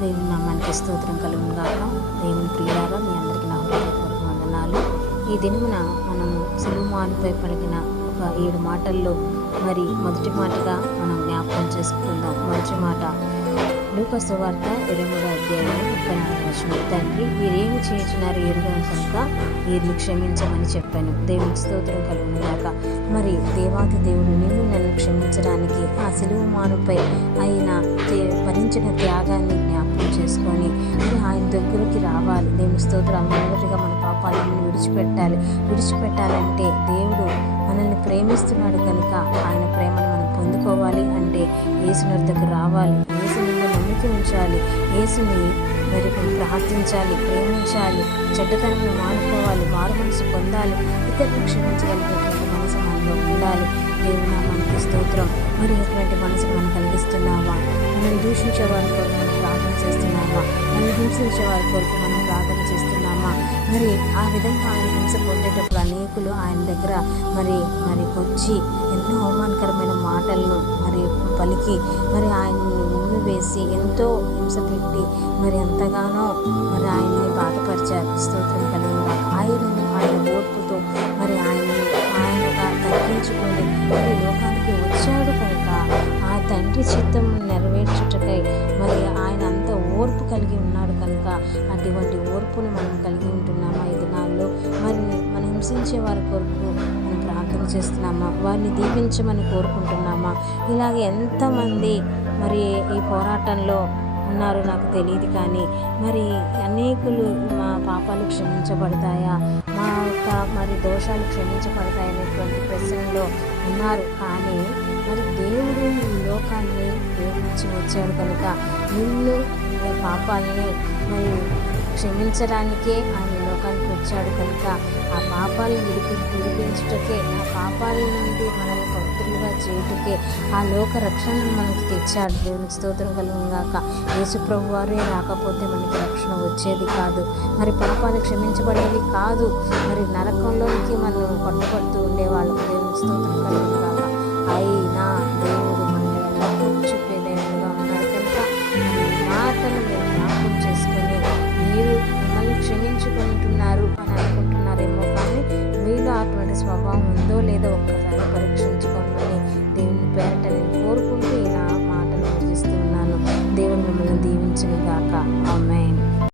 దేవుని నామానికి స్తోత్రం కలుగును దేవుని ప్రియారా మీ అందరికీ నా హృదయపూర్వక వందనాలు. ఈ దినమున మనము సిలుమానుపై పలికిన ఒక ఏడు మాటల్లో మరి మొదటి మాటగా మనం జ్ఞాపకం చేసుకుందాం. మొదటి మాట. లూకస్ వార్త ఇరవై అధ్యాయం ముప్పై నాలుగు వచ్చిన తండ్రి మీరేమి చేయించినారు ఎరుగని కనుక వీరిని క్షమించమని చెప్పాను. దేవునికి స్తోత్రం కలుగును గాక. మరి దేవాది దేవుడు నిన్ను నన్ను క్షమించడానికి ఆ సిలువ మానుపై ఆయన భరించిన త్యాగాన్ని జ్ఞాపకం చేసుకొని ఆయన దగ్గరికి రావాలి. దేవుని స్తోత్రం మొదటిగా మన పాపాలను విడిచిపెట్టాలి. విడిచిపెట్టాలంటే దేవుడు మనల్ని ప్రేమిస్తున్నాడు కనుక ఆయన ప్రేమను మనం పొందుకోవాలి. అంటే యేసుని దగ్గర రావాలి. ఏసుని నిన్ను నమ్మిక ఉంచాలి. యేసుని మరి ప్రార్థించాలి. ప్రేమించాలి. చెడ్డతనం మానుకోవాలి. మారు మనసు పొందాలి. ఇతరులు క్షమించగలిగేటువంటి మనసు మనలో ఉండాలి. దేవుడు మనకి స్తోత్రం. మరి ఎటువంటి మనసు మనం కలిగిస్తున్నామా? మనం దూషించే వారి కొరకు ప్రార్థన చేస్తున్నామా? నన్ను హింసించే వారి కొరకు మనం ప్రార్థన చేస్తున్నామా? మరి ఆ విధంగా ఆయన హింస పొందేటప్పుడు అనేకులు ఆయన దగ్గర మరి మరి వచ్చి ఎన్నో అవమానకరమైన మాటలను మరి పలికి మరి ఆయన్ని ఉమ్మి వేసి ఎంతో హింస పెట్టి మరి ఎంతగానో మరి ఆయన్ని బాధపరిచారు. స్తోత్రం కలిగిన ఆయనను ఆయన ఓర్పుతో మరి ఆయన్ని ఆయన తగ్గించుకొని మరి లోకానికి వచ్చాడు కనుక ఆ తండ్రి చిత్తం నెరవేర్చుట అటువంటి ఓర్పును మనం కలిగి ఉంటున్నామా? ఈ దినాల్లో మరి మనం హింసించే వారి కొరకు మనం ప్రార్థన చేస్తున్నామా? వారిని దీపించమని కోరుకుంటున్నామా? ఇలాగ ఎంతమంది మరి ఈ పోరాటంలో ఉన్నారు నాకు తెలియదు కానీ మరి అనేకులు మా పాపాలు క్షమించబడతాయా? మా యొక్క మరి దోషాలు క్షమించబడతాయి అనేటువంటి ప్రశ్నలో ఉన్నారు. కానీ మరి దేవుడు ఈ లోకాన్ని ప్రేమించి వచ్చాడు కనుక నిన్ను నీ పాపాలని మరి క్షమించడానికే ఆయన లోకానికి వచ్చాడు కనుక ఆ పాపాలను విడిపి విడిపించుటకే ఆ పాపాల నుండి మనల్ని పవిత్రులుగా చేయుటకే ఆ లోక రక్షణను మనకి తెచ్చాడు. దేవునికి స్తోత్రం కలుగుగాక యేసుప్రభు వారే రాకపోతే మనకి రక్షణ వచ్చేది కాదు. మరి పాపాలు క్షమించబడేవి కాదు. మరి నరకంలోనికి మనం కొట్టబడుతూ స్వభావం ఉందో లేదో ఒక్కసారి పరీక్షించుకోమని దేవుని పేరట నేను కోరుకుంటూ